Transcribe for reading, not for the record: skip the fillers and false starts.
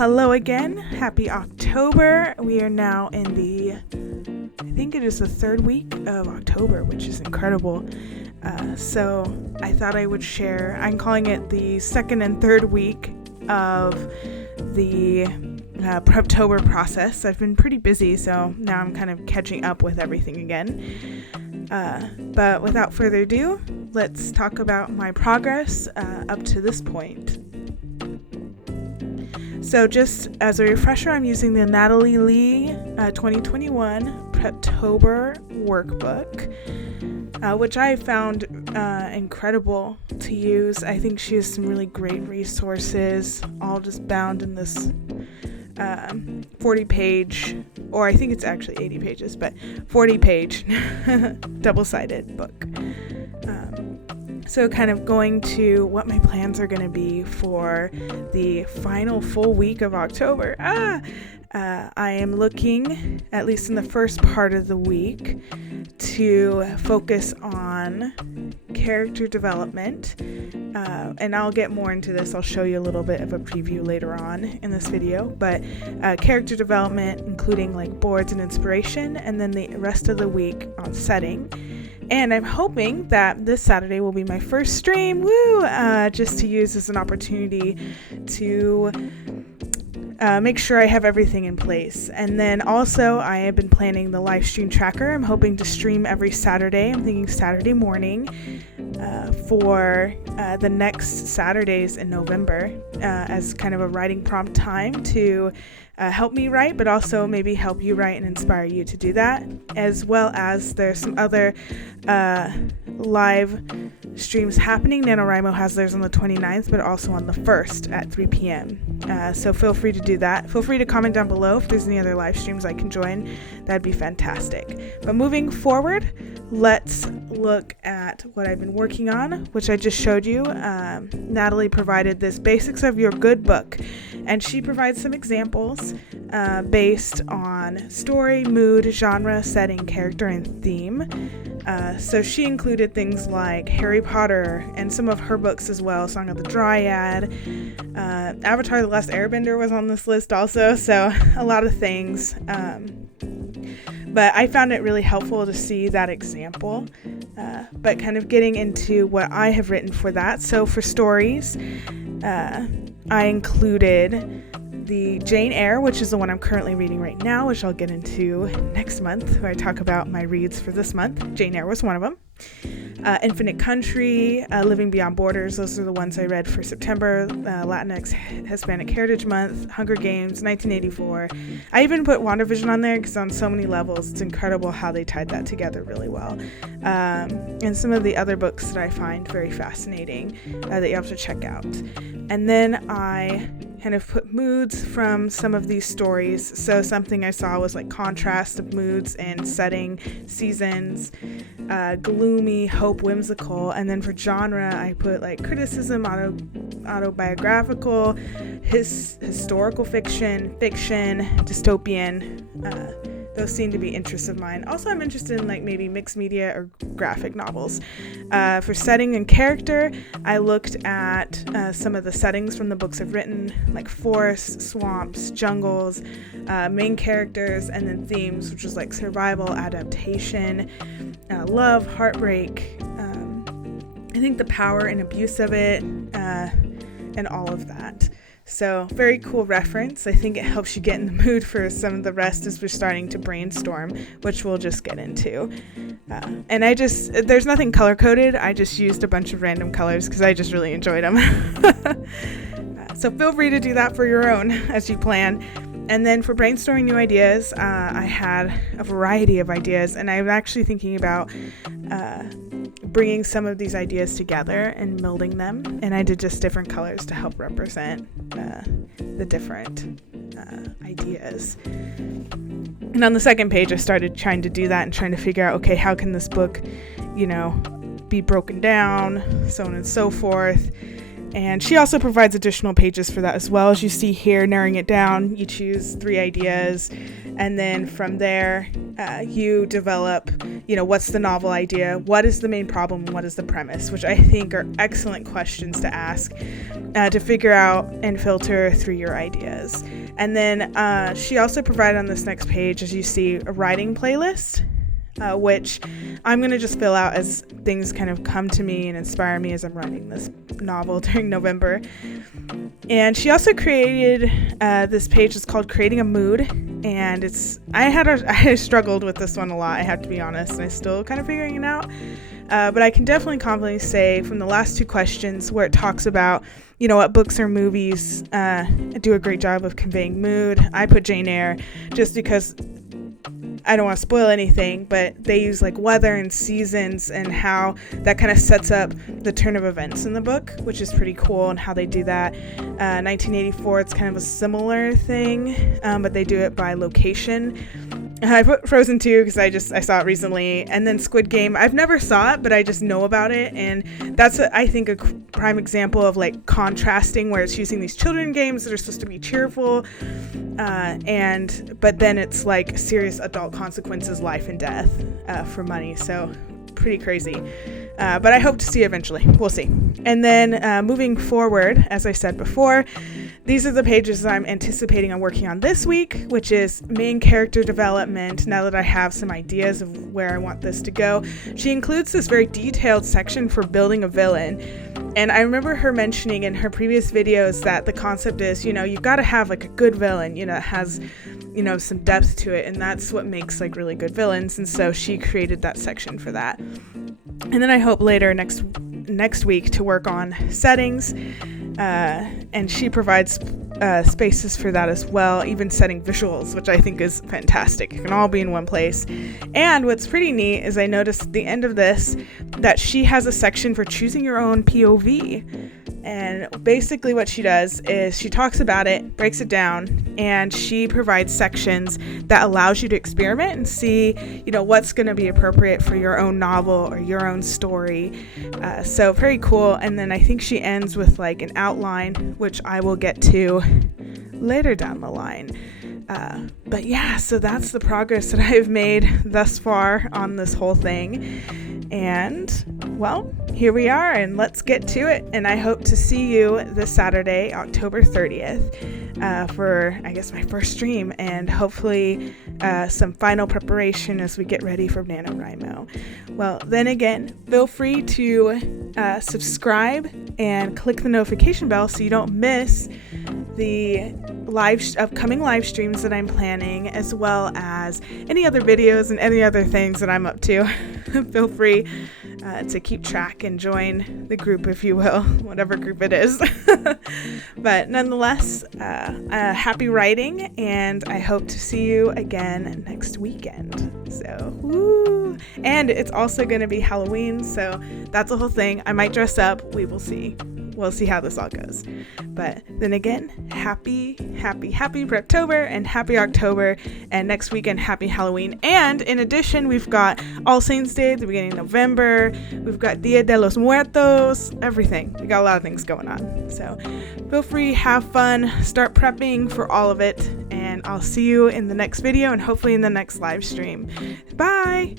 hello again. Happy October. We are now in I think it is the third week of October, which is incredible. So I thought I would share, I'm calling it the second and third week of the Preptober process. I've been pretty busy, so now I'm kind of catching up with everything again. But without further ado, let's talk about my progress up to this point. So just as a refresher, I'm using the Natalia Leigh 2021 Preptober Workbook, which I found incredible to use. I think she has some really great resources, all just bound in this 40-page, or I think it's actually 80 pages, but 40-page double-sided book. So kind of going to what my plans are going to be for the final full week of October. I am looking, at least in the first part of the week, to focus on character development. And I'll get more into this. I'll show you a little bit of a preview later on in this video. But character development, including like boards and inspiration, and then the rest of the week on setting. And I'm hoping that this Saturday will be my first stream, just to use as an opportunity to make sure I have everything in place. And then also I have been planning the live stream tracker. I'm hoping to stream every Saturday. I'm thinking Saturday morning for the next Saturdays in November as kind of a writing prompt time to help me write, but also maybe help you write and inspire you to do that, as well as there's some other live streams happening. NanoWrimo has theirs on the 29th, but also on the 1st at 3 p.m. So feel free to do that. Feel free to comment down below if there's any other live streams I can join. That'd be fantastic. But moving forward, let's look at what I've been working on, which I just showed you. Natalie provided this Basics of Your Good book, and she provides some examples based on story, mood, genre, setting, character, and theme. So she included things like Harry Potter and some of her books as well, Song of the Dryad. Avatar: The Last Airbender was on this list also, so a lot of things. But I found it really helpful to see that example, but kind of getting into what I have written for that. So for stories, I included the Jane Eyre, which is the one I'm currently reading right now, which I'll get into next month, where I talk about my reads for this month. Jane Eyre was one of them. Infinite Country, Living Beyond Borders, those are the ones I read for September. Latinx Hispanic Heritage Month, Hunger Games, 1984. I even put WandaVision on there because on so many levels, it's incredible how they tied that together really well. And some of the other books that I find very fascinating that you have to check out. And then I kind of put moods from some of these stories. So something I saw was like contrast of moods and setting, seasons, gloomy, hope, whimsical. And then for genre, I put like criticism, autobiographical, historical fiction, dystopian. Those seem to be interests of mine. Also, I'm interested in like maybe mixed media or graphic novels. For setting and character, I looked at some of the settings from the books I've written, like forests, swamps, jungles, main characters, and then themes, which is like survival, adaptation, love, heartbreak, I think the power and abuse of it, and all of that. So very cool reference. I think it helps you get in the mood for some of the rest as we're starting to brainstorm, which we'll just get into. And there's nothing color coded. I just used a bunch of random colors because I just really enjoyed them. So feel free to do that for your own as you plan. And then for brainstorming new ideas, I had a variety of ideas, and I'm actually thinking about bringing some of these ideas together and melding them, and I did just different colors to help represent the different ideas. And on the second page, I started trying to do that and trying to figure out, okay, how can this book, be broken down, so on and so forth. And she also provides additional pages for that as well. As you see here, narrowing it down, you choose 3 ideas, and then from there you develop, what's the novel idea, what is the main problem, and what is the premise, which I think are excellent questions to ask to figure out and filter through your ideas. And then she also provided on this next page, as you see, a writing playlist, which I'm going to just fill out as things kind of come to me and inspire me as I'm writing this novel during November. And she also created this page that's called Creating a Mood, and I struggled with this one a lot, I have to be honest, and I'm still kind of figuring it out. But I can definitely confidently say from the last 2 questions where it talks about, what books or movies do a great job of conveying mood, I put Jane Eyre just because I don't want to spoil anything, but they use like weather and seasons and how that kind of sets up the turn of events in the book, which is pretty cool, and how they do that. 1984, it's kind of a similar thing, but they do it by location. I put Frozen 2 because I saw it recently, and then Squid Game. I've never saw it, but I just know about it, and that's I think a prime example of like contrasting, where it's using these children games that are supposed to be cheerful, but then it's like serious adult consequences, life and death for money. So pretty crazy. But I hope to see it eventually. We'll see. And then moving forward, as I said before, these are the pages that I'm anticipating on working on this week, which is main character development. Now that I have some ideas of where I want this to go, she includes this very detailed section for building a villain. And I remember her mentioning in her previous videos that the concept is, you've got to have like a good villain, that has, some depth to it. And that's what makes like really good villains. And so she created that section for that. And then I hope later next week to work on settings. And she provides spaces for that as well, even setting visuals, which I think is fantastic. It can all be in one place. And what's pretty neat is I noticed at the end of this that she has a section for choosing your own POV. And basically what she does is she talks about it, breaks it down, and she provides sections that allows you to experiment and see, what's going to be appropriate for your own novel or your own story. So very cool. And then I think she ends with like an outline, which I will get to later down the line. But yeah, so that's the progress that I've made thus far on this whole thing. And well, here we are, and let's get to it. And I hope to see you this Saturday, October 30th, for, I guess, my first stream, and hopefully some final preparation as we get ready for NanoWrimo. Well, then again, feel free to subscribe and click the notification bell so you don't miss the upcoming live streams that I'm planning, as well as any other videos and any other things that I'm up to. Feel free to keep track and join the group, if you will, whatever group it is. But nonetheless, happy writing, and I hope to see you again next weekend. So, woo! And it's also going to be Halloween, so that's the whole thing. I might dress up. We will see. We'll see how this all goes. But then again, happy Preptober and happy October, and next weekend, happy Halloween. And in addition, we've got All Saints Day at the beginning of November. We've got Dia de los Muertos, everything. We got a lot of things going on. So feel free, have fun, start prepping for all of it, and I'll see you in the next video and hopefully in the next live stream. Bye!